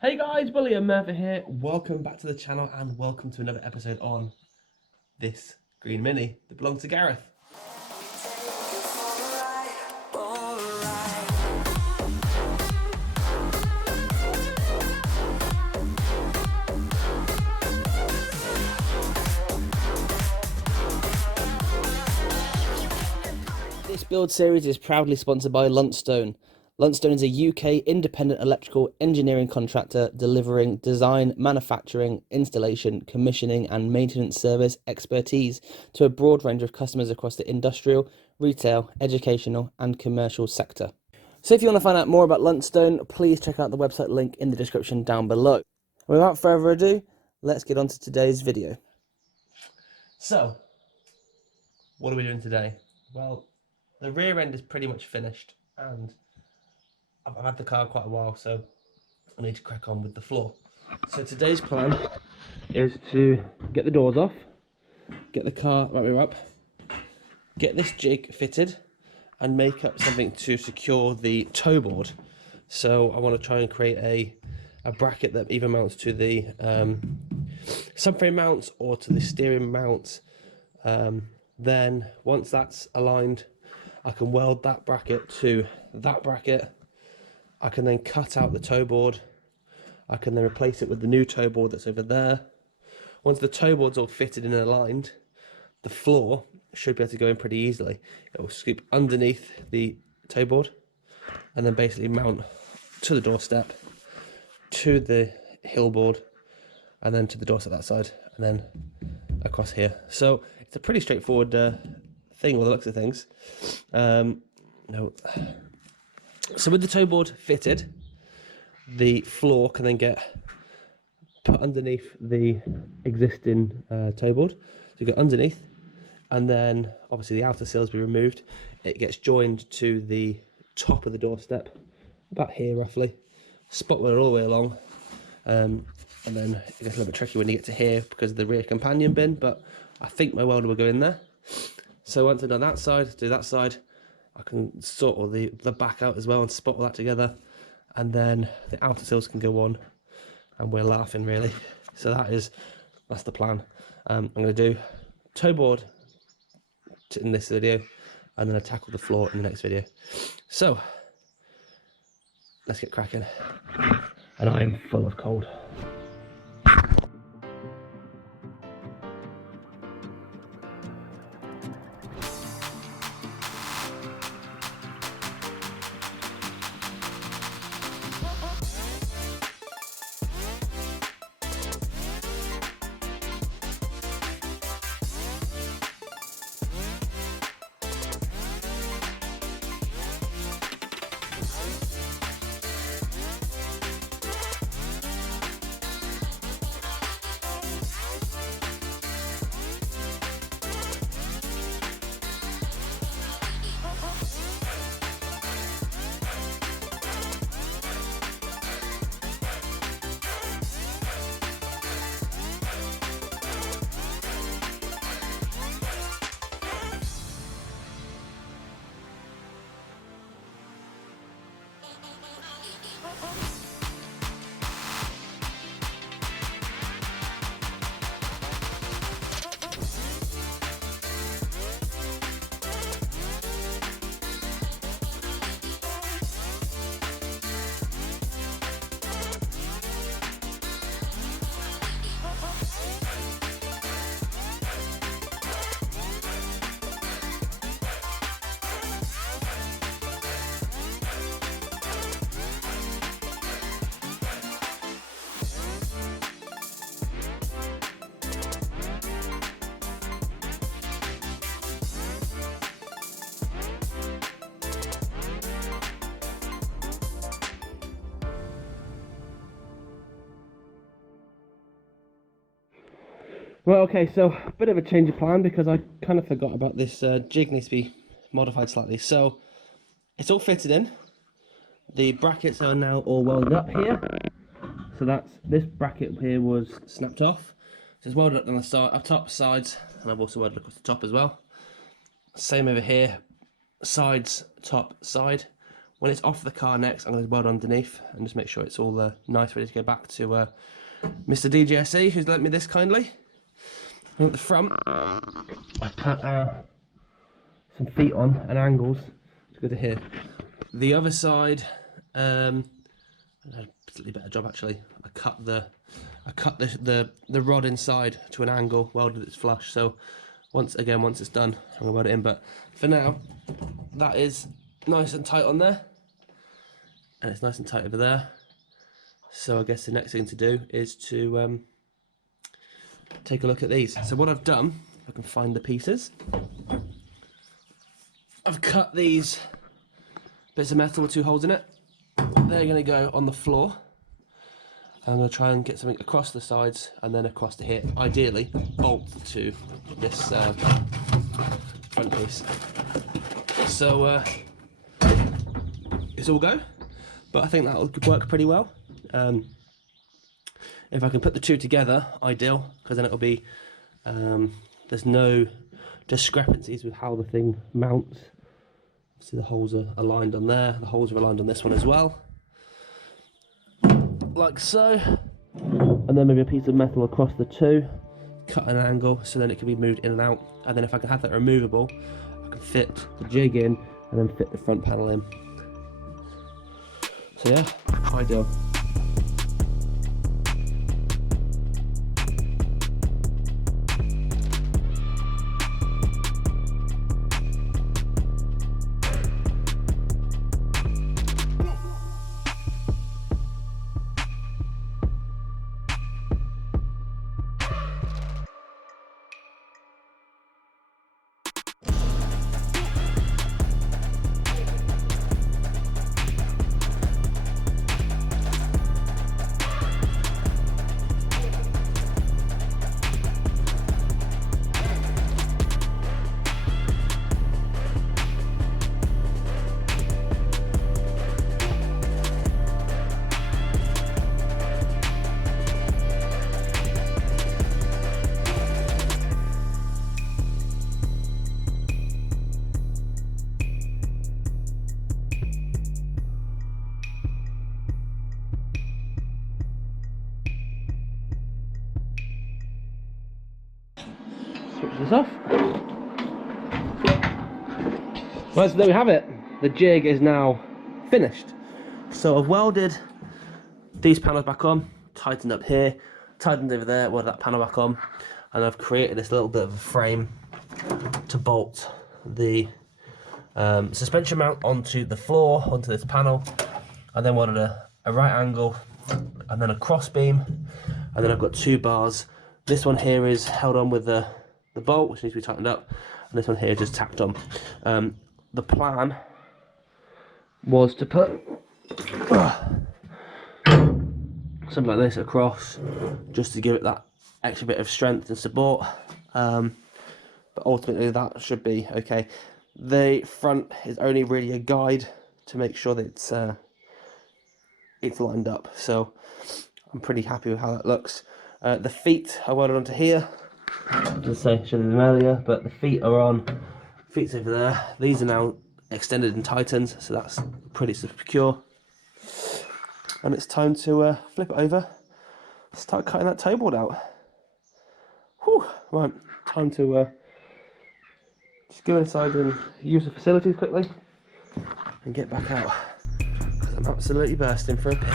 Hey guys, Bully and Murfitt here. Welcome back to the channel and welcome to another episode on this green mini that belongs to Gareth. This build series is proudly sponsored by Luntstone. Luntstone is a UK independent electrical engineering contractor delivering design, manufacturing, installation, commissioning and maintenance service expertise to a broad range of customers across the industrial, retail, educational and commercial sector. So if you want to find out more about Luntstone, please check out the website link in the description down below. Without further ado, let's get on to today's video. So, what are we doing today? Well, the rear end is pretty much finished and I've had the car quite a while, so I need to crack on with the floor. So today's plan is to get the doors off, get the car right way up, get this jig fitted and make up something to secure the toe board. So I want to try and create a bracket that either mounts to the subframe mounts or to the steering mounts. Then once that's aligned, I can weld that bracket to that bracket. I can then cut out the toe board. I can then replace it with the new toe board that's over there. Once the toe board's all fitted and aligned, the floor should be able to go in pretty easily. It will scoop underneath the toe board and then basically mount to the doorstep, to the hill board, and then to the doorstep that side, and then across here. So it's a pretty straightforward thing with the looks of things. So with the toe board fitted, the floor can then get put underneath the existing toe board. So you go underneath, and then obviously the outer sills be removed. It gets joined to the top of the doorstep, about here roughly. Spot weld all the way along, and then it gets a little bit tricky when you get to here because of the rear companion bin, but I think my welder will go in there. So once I've done that side, do that side, I can sort all the back out as well and spot all that together, and then the outer sills can go on, and we're laughing really. So that's the plan. I'm going to do toe board in this video, and then I tackle the floor in the next video. So let's get cracking. And I am full of cold. Well, okay, so a bit of a change of plan because I kind of forgot about this jig needs to be modified slightly. So it's all fitted in. The brackets are now all welded up here. So this bracket here was snapped off. So it's welded up on the side, up top, sides, and I've also welded across the top as well. Same over here, sides, top, side. When it's off the car next, I'm going to weld underneath and just make sure it's all nice, ready to go back to Mr. DJSE, who's lent me this kindly. And at the front, I put some feet on and angles to go to here. The other side, I did a slightly better job actually. I cut the rod inside to an angle, welded it flush. So once it's done, I'm gonna weld it in. But for now, that is nice and tight on there, and it's nice and tight over there. So I guess the next thing to do is to take a look at these. So what I've done, if I can find the pieces, I've cut these bits of metal with 2 holes in it. They're going to go on the floor. I'm going to try and get something across the sides and then across to here. Ideally, bolt to this front piece. So it's all go, but I think that will work pretty well. If I can put the 2 together, ideal, because then it'll be there's no discrepancies with how the thing mounts. See, the holes are aligned on there, the holes are aligned on this one as well, like so, and then maybe a piece of metal across the 2, cut an angle so then it can be moved in and out, and then if I can have that removable, I can fit the jig in and then fit the front panel in. So yeah, ideal. Switch this off. Right, so there we have it. The jig is now finished. So I've welded these panels back on, tightened up here, tightened over there, welded that panel back on, and I've created this little bit of a frame to bolt the suspension mount onto the floor, onto this panel, and then welded a right angle and then a cross beam, and then I've got 2 bars. This one here is held on with the bolt, which needs to be tightened up, and this one here just tacked on. The plan was to put something like this across, just to give it that extra bit of strength and support, but ultimately that should be okay. The front is only really a guide to make sure that it's lined up, so I'm pretty happy with how that looks. The feet I welded onto here, just say showed them earlier, but the feet are on, feet's over there. These are now extended and tightened, so that's pretty secure. And it's time to flip it over, start cutting that tailboard out. Whew, right, time to just go inside and use the facilities quickly and get back out, because I'm absolutely bursting for a pee.